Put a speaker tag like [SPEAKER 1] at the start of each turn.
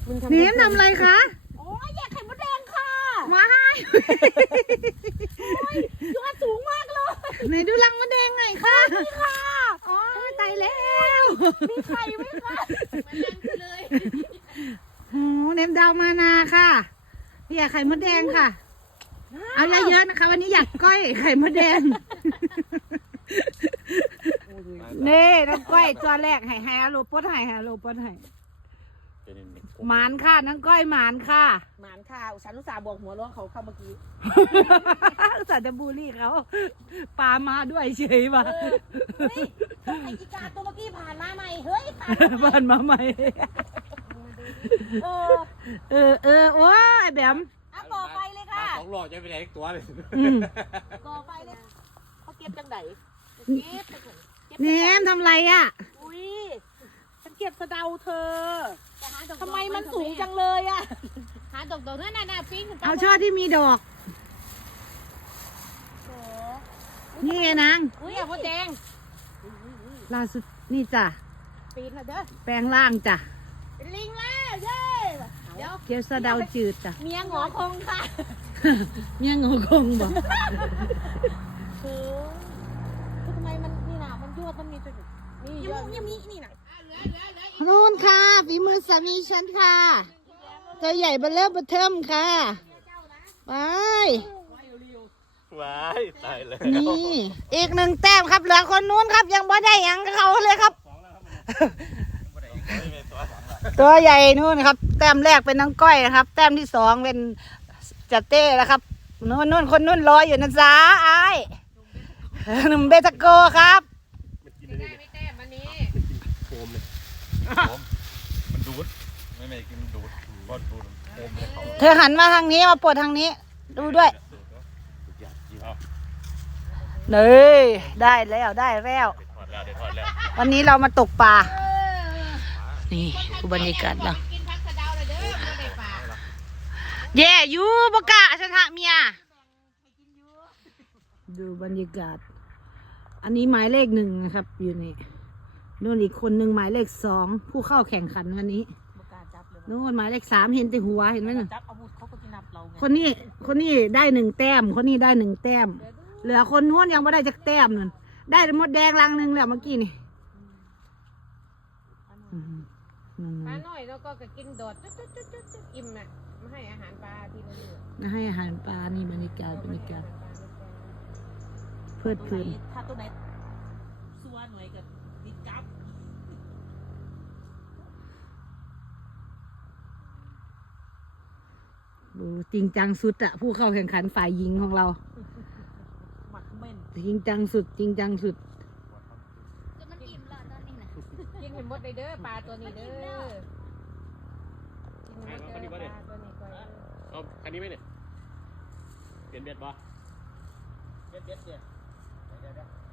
[SPEAKER 1] เนมทำอะไรคะ
[SPEAKER 2] โอ้ยแยกไข่มดแดงค่ะ
[SPEAKER 1] ว้าย
[SPEAKER 2] ยอดสูงมากเลย
[SPEAKER 1] ไหนดูรังมดแดงหน่อยค่ะ
[SPEAKER 2] นี่ค่ะ
[SPEAKER 1] อ๋อตายแล้ว
[SPEAKER 2] มีไข่ไหมคะมาแดงเลย
[SPEAKER 1] โอ้เนมดาวมานาค่ะอยากไข่มดแดงค่ะ เอาเยอะๆนะคะ วันนี้อยากก้อยไข่มดแดงเน่น้องก้อยตัวแรกให้ฮัลโหลปดให้ฮัลโหลปดให้หมานค่ะน้องก้อยหมานค่ะ
[SPEAKER 2] หมานค่ะอุตส่าห์บอกหัวร้องเขาเข้าเมื่อกี้
[SPEAKER 1] อุตส่าห์จะบูลลี่เขาปลามาด้วยเฉยว่ะ
[SPEAKER 2] เฮ้ยตัวไข่กีกาตัวเมื่อกี้ผ่านมาใหม่เฮ้ยผ่าน
[SPEAKER 1] บ้านมาใหม่ โอ้ยแบม
[SPEAKER 2] อ่ะก่อไฟเลยค่ะ
[SPEAKER 3] สองหลอดจะไปไหนอีกตัวเลย
[SPEAKER 2] ก่อไฟเลยเขาเก็บจังไหนเก็บ
[SPEAKER 1] เนมทำไรอ่ะ
[SPEAKER 2] อุ้ยฉันเก็บสะเดาเธอทำไมมันสูงจังเลยอ่ะหาดอกนั่นน่ะปิ้ง
[SPEAKER 1] เอาช่อที่มีดอก นี่ไงนาง
[SPEAKER 2] อุ้ยมดแดง
[SPEAKER 1] ล่าสุดนี่จ้ะ
[SPEAKER 2] ปีนมาเด้อ
[SPEAKER 1] แปลงร่างจ้ะ
[SPEAKER 2] เป็นลิงแล้วเย้เดี๋ยว
[SPEAKER 1] เกี๊ยวสะเดาจืดจ้ะ
[SPEAKER 2] เมียหงอคงค่ะ
[SPEAKER 1] เมี่ยงงคงบอก
[SPEAKER 2] โอ้ทำไมมันนี่น่ะมันยวดมันมีตัวนี่ยังมีนี่น่ะ
[SPEAKER 1] นู่นค่ะฝีมือสามีฉันค่ะตัวใหญ่เบลเลอร์เบอร์เทิมค่ะไป
[SPEAKER 3] ว้ายตายแล้ว
[SPEAKER 1] นี่อีกหนึ่งแต้มครับเหลือคนนู้นครับยังบ่ได้ยังเขาเลยครับ ตัวใหญ่นู่นครับแต้มแรกเป็นน้องก้อยนะครับ แต้มที่สองเป็นจัดเต้นะครับนู่นคนนู่นรออยู่นะจ๊ะไอ้หนุ่มเบตาโกครับ
[SPEAKER 2] ได้ไม่แต้มวันนี้
[SPEAKER 3] โฟมเลยมันดูดไม่กินดูดก็ดูดโฟมเลยเขา
[SPEAKER 1] เธอหันมาทางนี้มาปวดทางนี้ ดูด้วยเลยได้แล้วได้แล้ว
[SPEAKER 3] ถอดแล้วเดี๋ยวถอดแล้ว
[SPEAKER 1] วันนี้เรามาตกปลานี่ดูบรรยากาศเรา
[SPEAKER 2] กินพักสะเดาเลยเด้อไม่ได้ปลา
[SPEAKER 1] แย่อยู่บกะชนะเมียดูบรรยากาศ อันนี้หมายเลข1นะครับ อยู่นี่นู่นอีกคนหนึ่งหมายเลข2ผู้เข้าแข่งขันวันนี้
[SPEAKER 2] บุกการจับเลย
[SPEAKER 1] นู่นหมายเลข3เห็นแต่หัวเห็นไหมน่ะ
[SPEAKER 2] จับอาวุธเขาก็จะนับเราไง
[SPEAKER 1] คนนี้ได้1 แต้ม คนนี้ได้1 แต้ม เหลือคนนู้นยังไม่ได้จักแต้มนั่นได้หมดแดงรังหนึ่งแล้วเมื่อกี้นี่
[SPEAKER 2] ปลาหน่อยแล้วก็กินโดดจุ๊ดอิ่มอ่ะมาให้อาหารปลาทีนึง
[SPEAKER 1] นะให้อาหารปลานี่บรรยากาศเพลิดเพลิน
[SPEAKER 2] ถ้าตัวไหนซัวหน่วยกับดิจับ
[SPEAKER 1] ดูจริงจังสุดอะผู้เข้าแข่งขันฝ่ายหญิงของเรา
[SPEAKER 2] หมักเม่น
[SPEAKER 1] จริงจังสุด จริงจังสุด
[SPEAKER 2] มันอิ่มแล้วตอนนี้นะกินเห็นหมดเลยเด้อปลาตัวนี้เด้อกินหมดเด้อปลาตัวนี้ก่อน
[SPEAKER 3] เอาคันนี้ไหมเนี่ยเปลี่ยนเบ็ดป่ะเบ็ดเนี่ย